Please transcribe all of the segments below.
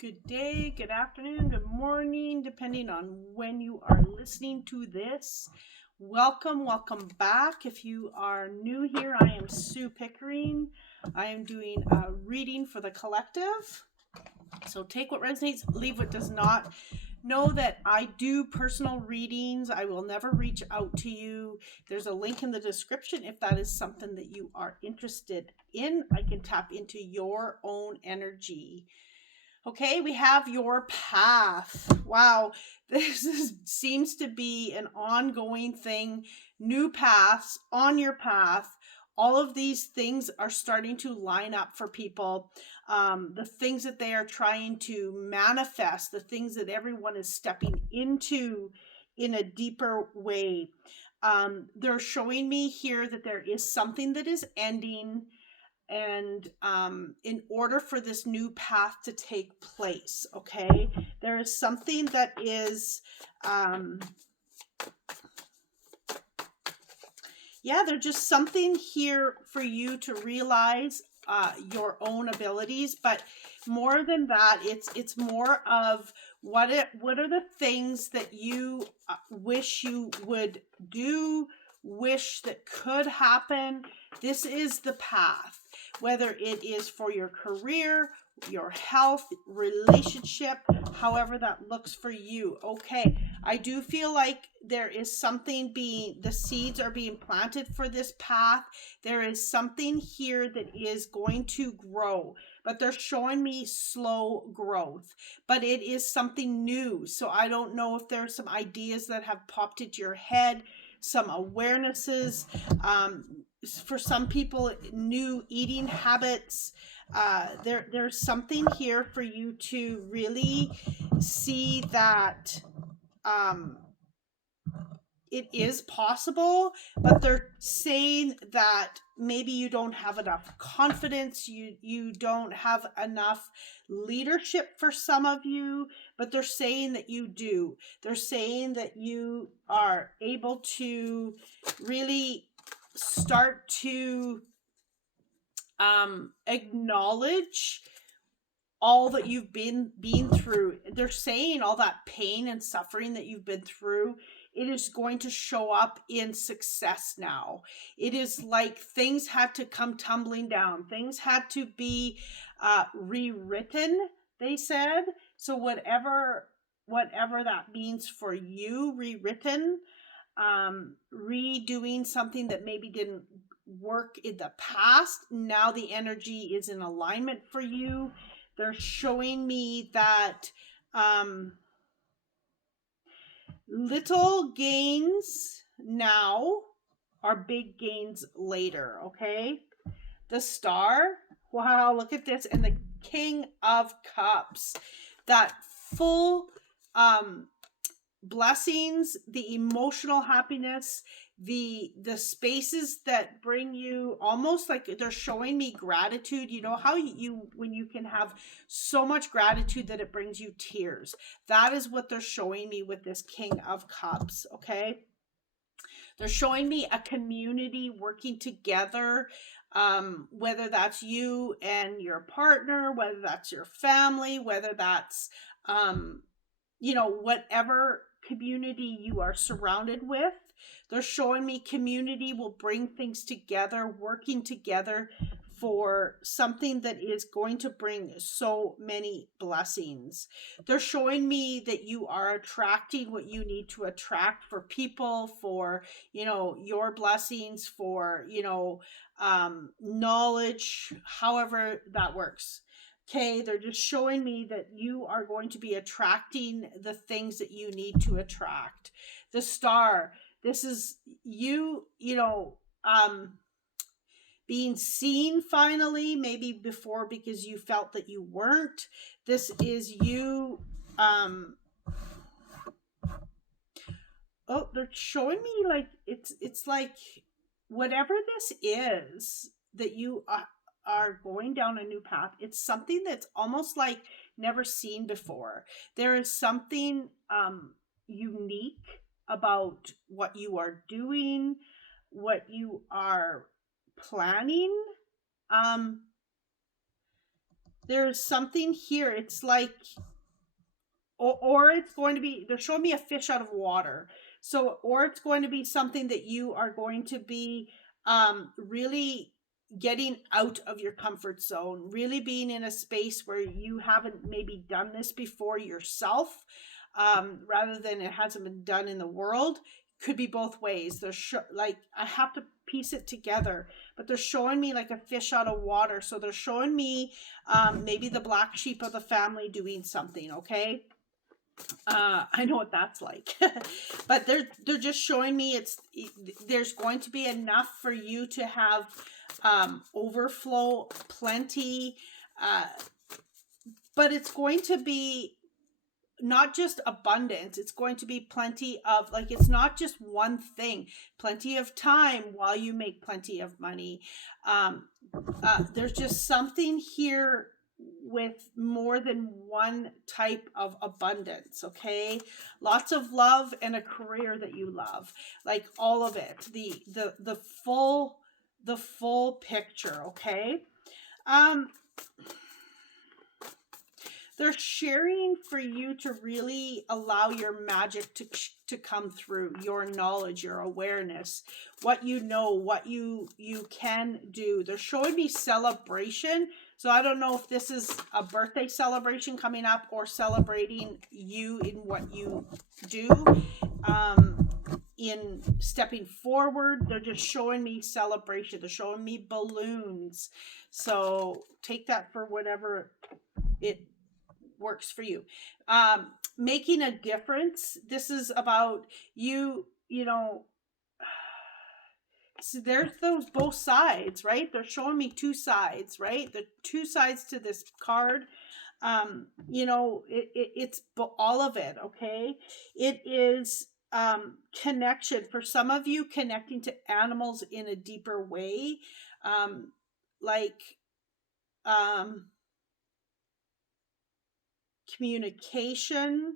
Good day, good afternoon, good morning, depending on when you are listening to this. Welcome back. If you are new here, I am Sue Pickering. I am doing a reading for the collective. So take what resonates, leave what does not. Know that I do personal readings. I will never reach out to you. There's a link in the description if that is something that you are interested in. I can tap into your own energy. Okay, we have your path. Wow, seems to be an ongoing thing. New paths on your path. All of these things are starting to line up for people. The things that they are trying to manifest, the things that everyone is stepping into in a deeper way. They're showing me here that there is something that is ending, and in order for this new path to take place, okay, there is something that is there's just something here for you to realize your own abilities. But more than that, it's more of what are the things that you wish you would do, wish that could happen. This is the path, whether it is for your career, your health, relationship, however that looks for you. Okay, I do feel like there is something the seeds are being planted for this path. There is something here that is going to grow, but they're showing me slow growth, but it is something new. So I don't know if there's some ideas that have popped into your head, some awarenesses, for some people, new eating habits. There's something here for you to really see that it is possible, but they're saying that maybe you don't have enough confidence, you don't have enough leadership for some of you, but they're saying that you do. They're saying that you are able to really start to acknowledge all that you've been through. They're saying all that pain and suffering that you've been through, it is going to show up in success now. It is like things had to come tumbling down. Things had to be rewritten, they said. So whatever that means for you, rewritten, redoing something that maybe didn't work in the past. Now the energy is in alignment for you. They're showing me that little gains now are big gains later, okay? The Star, wow, look at this, and the King of Cups. That full blessings, the emotional happiness, the spaces that bring you, almost like they're showing me gratitude. You know how you when you can have so much gratitude that it brings you tears. That is what they're showing me with this King of Cups. Okay, they're showing me a community working together, whether that's you and your partner, whether that's your family, whether that's whatever community you are surrounded with. They're showing me community will bring things together, working together for something that is going to bring so many blessings. They're showing me that you are attracting what you need to attract for people, for, your blessings, for, knowledge, however that works. Okay, they're just showing me that you are going to be attracting the things that you need to attract. The Star, this is you, being seen finally, maybe before because you felt that you weren't. This is you, they're showing me like it's like whatever this is that you are going down a new path. It's something that's almost like never seen before. There is something unique about what you are doing, what you are planning. there's something here. It's like, or it's going to be, they're showing me a fish out of water. So, or it's going to be something that you are going to be really getting out of your comfort zone, really being in a space where you haven't maybe done this before yourself, rather than it hasn't been done in the world. Could be both ways. Like, I have to piece it together, but they're showing me like a fish out of water. So they're showing me maybe the black sheep of the family doing something. Okay. I know what that's like. But they're just showing me there's going to be enough for you to have overflow, plenty, but it's going to be not just abundance. It's going to be plenty of, like, it's not just one thing. Plenty of time while you make plenty of money. There's just something here with more than one type of abundance. Okay, lots of love and a career that you love, like all of it, the full picture. Okay. They're sharing for you to really allow your magic to come through, your knowledge, your awareness, what you know, what you can do. They're showing me celebration. So I don't know if this is a birthday celebration coming up or celebrating you in what you do. In stepping forward, they're just showing me celebration. They're showing me balloons. So take that for whatever it works for you. Making a difference. This is about you know, so there's those both sides, right? They're showing me two sides, right? The two sides to this card. You know, it's all of it. Okay. It is connection for some of you, connecting to animals in a deeper way. Like communication,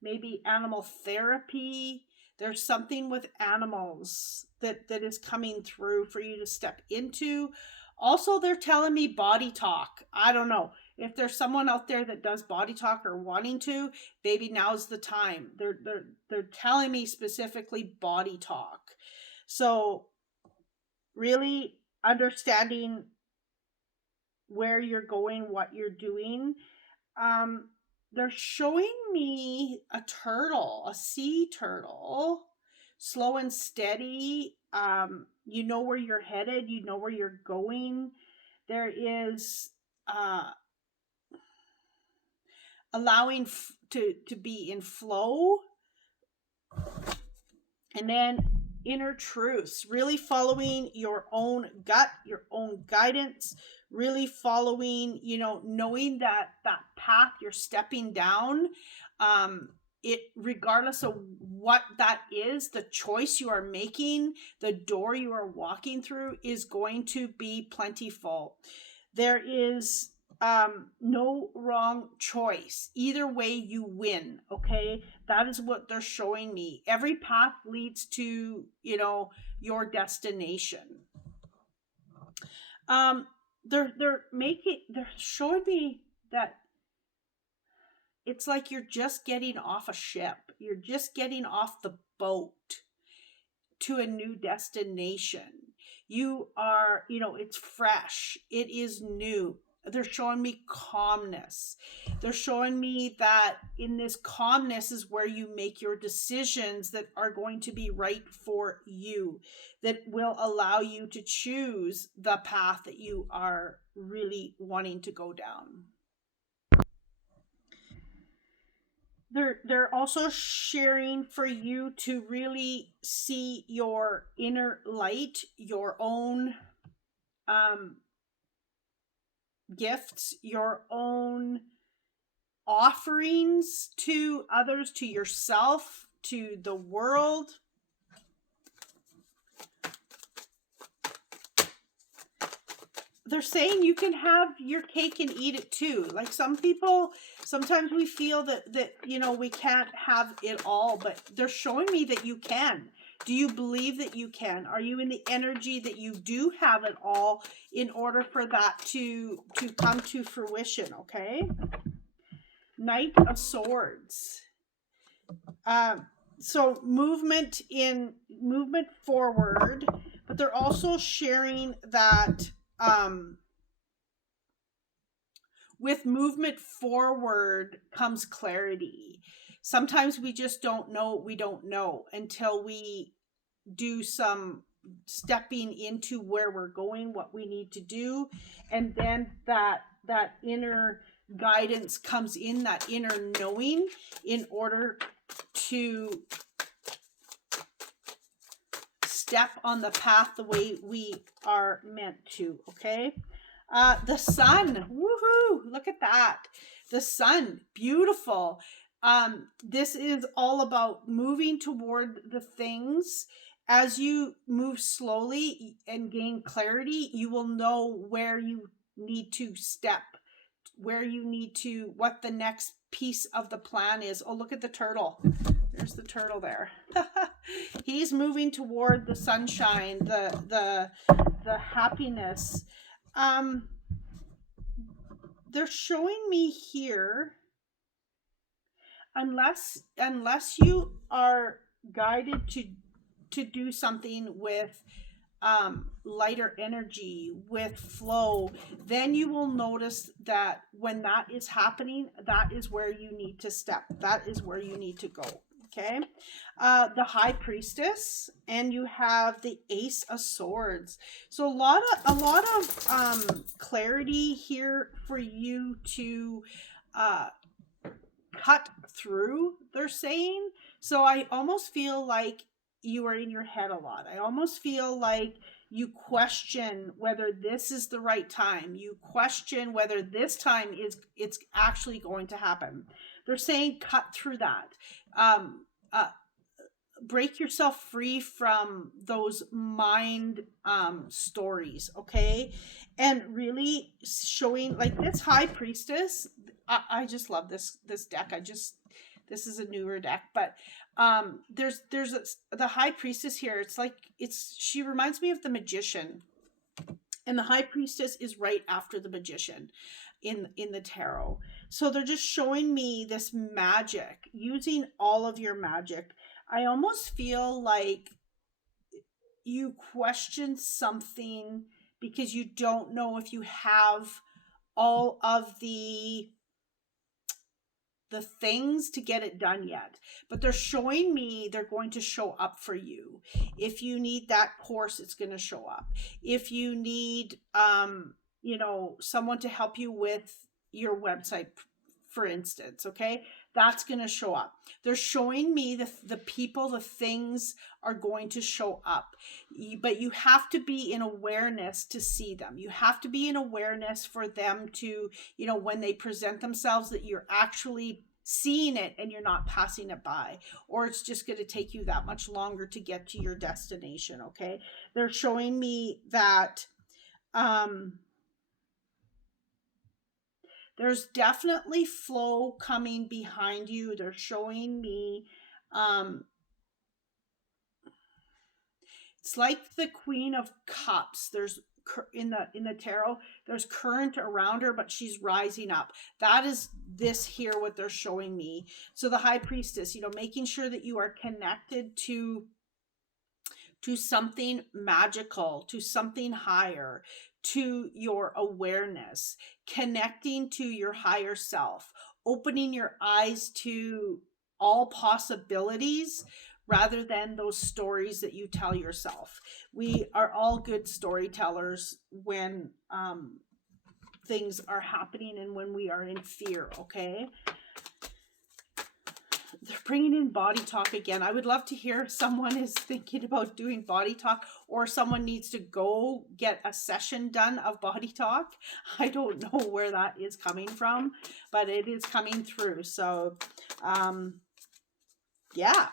maybe animal therapy. There's something with animals that is coming through for you to step into. Also, they're telling me body talk. I don't know if there's someone out there that does body talk or wanting to. Maybe now's the time. They're telling me specifically body talk. So really understanding where you're going, what you're doing. They're showing me a turtle, a sea turtle, slow and steady. You know where you're headed, you know where you're going. There is allowing to be in flow. And then inner truths, really following your own gut, your own guidance, really following, you know, knowing that path you're stepping down, it, regardless of what that is, the choice you are making, the door you are walking through is going to be plentiful. There is no wrong choice. Either way you win. Okay, that is what they're showing me. Every path leads to, you know, your destination. They're showing me that it's like you're just getting off a ship, you're just getting off the boat to a new destination. You are, you know, it's fresh, it is new. They're showing me calmness. They're showing me that in this calmness is where you make your decisions that are going to be right for you, that will allow you to choose the path that you are really wanting to go down. They're also sharing for you to really see your inner light, your own gifts, your own offerings to others, to yourself, to the world. They're saying you can have your cake and eat it too. Like, some people, sometimes we feel that you know, we can't have it all, but they're showing me that you can. Do you believe that you can? Are you in the energy that you do have it all in order for that to come to fruition? Okay. Knight of Swords. So movement forward, but they're also sharing that with movement forward comes clarity. Sometimes we just don't know what we don't know until we do some stepping into where we're going, what we need to do, and then that inner guidance comes in, that inner knowing, in order to step on the path the way we are meant to. Okay. The sun, woohoo, look at that. The sun, beautiful. This is all about moving toward the things. As you move slowly and gain clarity, you will know where you need to step, what the next piece of the plan is. Oh, look at the turtle. There's the turtle there. He's moving toward the sunshine, the happiness. They're showing me here, unless you are guided to do something with lighter energy, with flow, then you will notice that when that is happening, that is where you need to step. That is where you need to go. Okay. The High Priestess, and you have the Ace of Swords. So a lot of clarity here for you to cut through, they're saying. So I almost feel like you are in your head a lot. I almost feel like you question whether this is the right time. You question whether this time it's actually going to happen. They're saying cut through that. Break yourself free from those mind stories, okay? And really showing, like, this High Priestess. I just love this deck. This is a newer deck, but there's the High Priestess here. She reminds me of the Magician, and the High Priestess is right after the Magician in the tarot. So they're just showing me this magic, using all of your magic. I almost feel like you question something because you don't know if you have all of the things to get it done yet, but they're showing me they're going to show up for you. If you need that course, it's going to show up. If you need someone to help you with your website, for instance, okay, that's going to show up. They're showing me the people, the things are going to show up, but you have to be in awareness to see them. You have to be in awareness for them to, when they present themselves, that you're actually seeing it and you're not passing it by, or it's just going to take you that much longer to get to your destination. Okay. They're showing me that, there's definitely flow coming behind you. They're showing me, it's like the Queen of Cups. There's in the tarot, there's current around her, but she's rising up. That is this here, what they're showing me. So the High Priestess, making sure that you are connected to something magical, to something higher, to your awareness, connecting to your higher self, opening your eyes to all possibilities rather than those stories that you tell yourself. We are all good storytellers when things are happening and when we are in fear, okay? They're bringing in body talk again. I would love to hear if someone is thinking about doing body talk, or someone needs to go get a session done of body talk. I don't know where that is coming from, but it is coming through. So, yeah.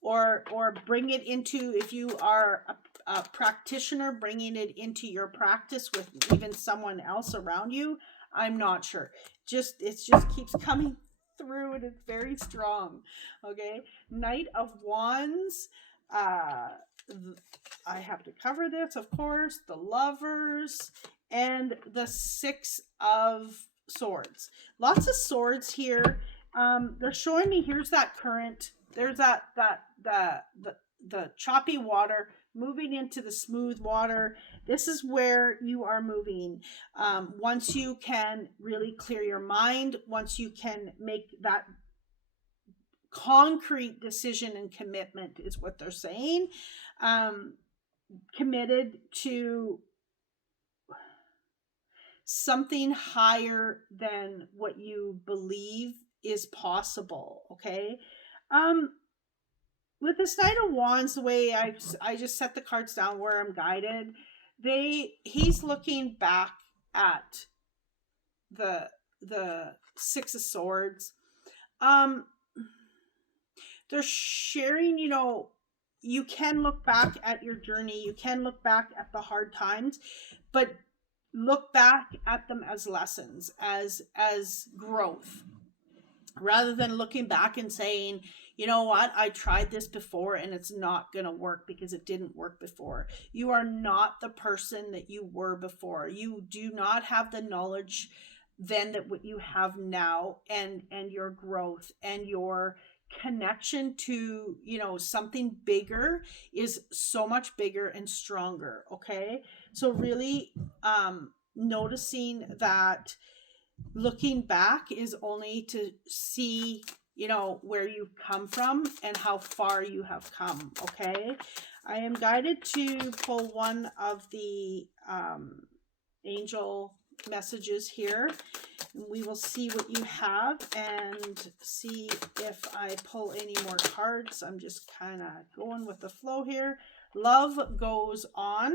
Or bring it into, if you are a practitioner, bringing it into your practice with even someone else around you. I'm not sure. It just keeps coming through, and it's very strong. Okay. Knight of Wands. I have to cover this, of course, the Lovers and the Six of Swords. Lots of swords here. They're showing me here's that current. There's the choppy water moving into the smooth water. This is where you are moving. Once you can really clear your mind, once you can make that concrete decision and commitment, is what they're saying. Committed to something higher than what you believe is possible. Okay. With this Knight of Wands, the way I just set the cards down where I'm guided, he's looking back at the Six of Swords. They're sharing, you can look back at your journey, you can look back at the hard times, but look back at them as lessons, as growth, rather than looking back and saying, you know what, I tried this before and it's not going to work because it didn't work before. You are not the person that you were before. You do not have the knowledge then that what you have now, and your growth and your connection to something bigger is so much bigger and stronger. Okay, so really noticing that looking back is only to see where you've come from and how far you have come. Okay, I am guided to pull one of the angel messages here. We will see what you have and see if I pull any more cards. I'm just kind of going with the flow here. Love goes on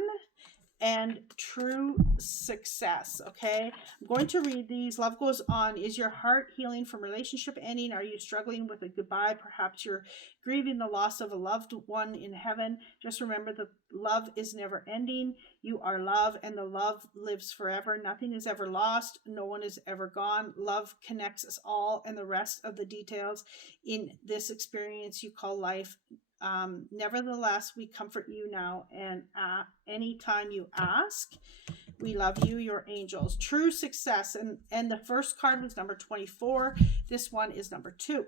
and true success. Okay, I'm going to read these. Love goes on. Is your heart healing from relationship ending? Are you struggling with a goodbye? Perhaps you're grieving the loss of a loved one in heaven. Just remember that love is never ending. You are love, and the love lives forever. Nothing is ever lost. No one is ever gone. Love connects us all, and the rest of the details in this experience you call life. Nevertheless, we comfort you now, and anytime you ask, we love you, your angels. True success. And the first card was number 24. This one is number 2.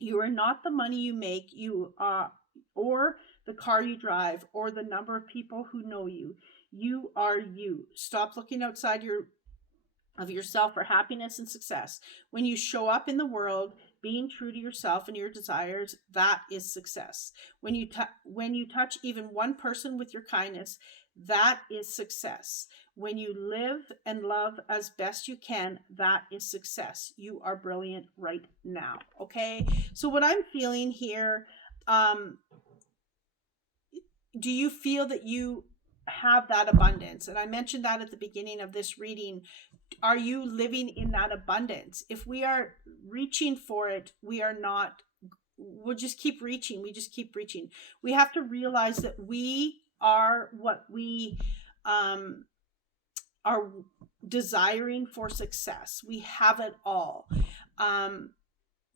You are not the money you make, you are, or the car you drive, or the number of people who know you. You are you. Stop looking outside of yourself for happiness and success. When you show up in the world, being true to yourself and your desires, that is success. When you touch even one person with your kindness, that is success. When you live and love as best you can, that is success. You are brilliant right now. Okay, so what I'm feeling here, do you feel that you have that abundance? And I mentioned that at the beginning of this reading. Are you living in that abundance? If we are reaching for it, we'll just keep reaching. We just keep reaching. We have to realize that we are what we are desiring for success. We have it all.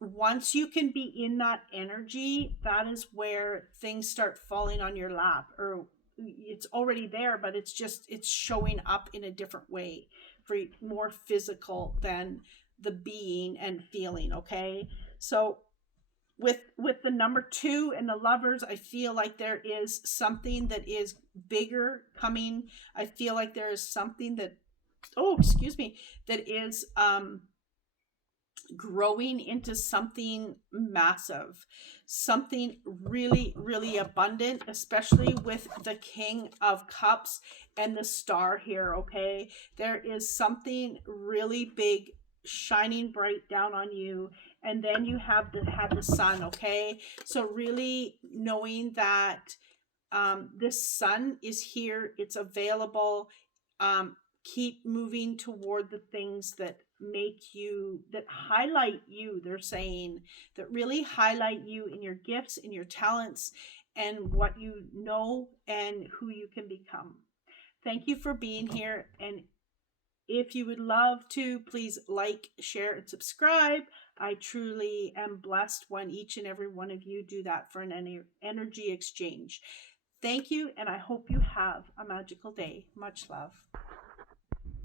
Once you can be in that energy, that is where things start falling on your lap, or it's already there, but it's showing up in a different way, for more physical than the being and feeling. Okay, so with the number 2 and the Lovers, I feel like there is something that is bigger coming. I feel like there is something that is growing into something massive, something really, really abundant, especially with the King of Cups and the Star here. Okay, there is something really big shining bright down on you, and then you have the Sun. Okay, so really knowing that this Sun is here, it's available. Keep moving toward the things that highlight you. They're saying that really highlight you in your gifts, in your talents, and what you know and who you can become. Thank you for being here. And if you would love to, please like, share, and subscribe. I truly am blessed when each and every one of you do that for an energy exchange. Thank you, and I hope you have a magical day. Much love.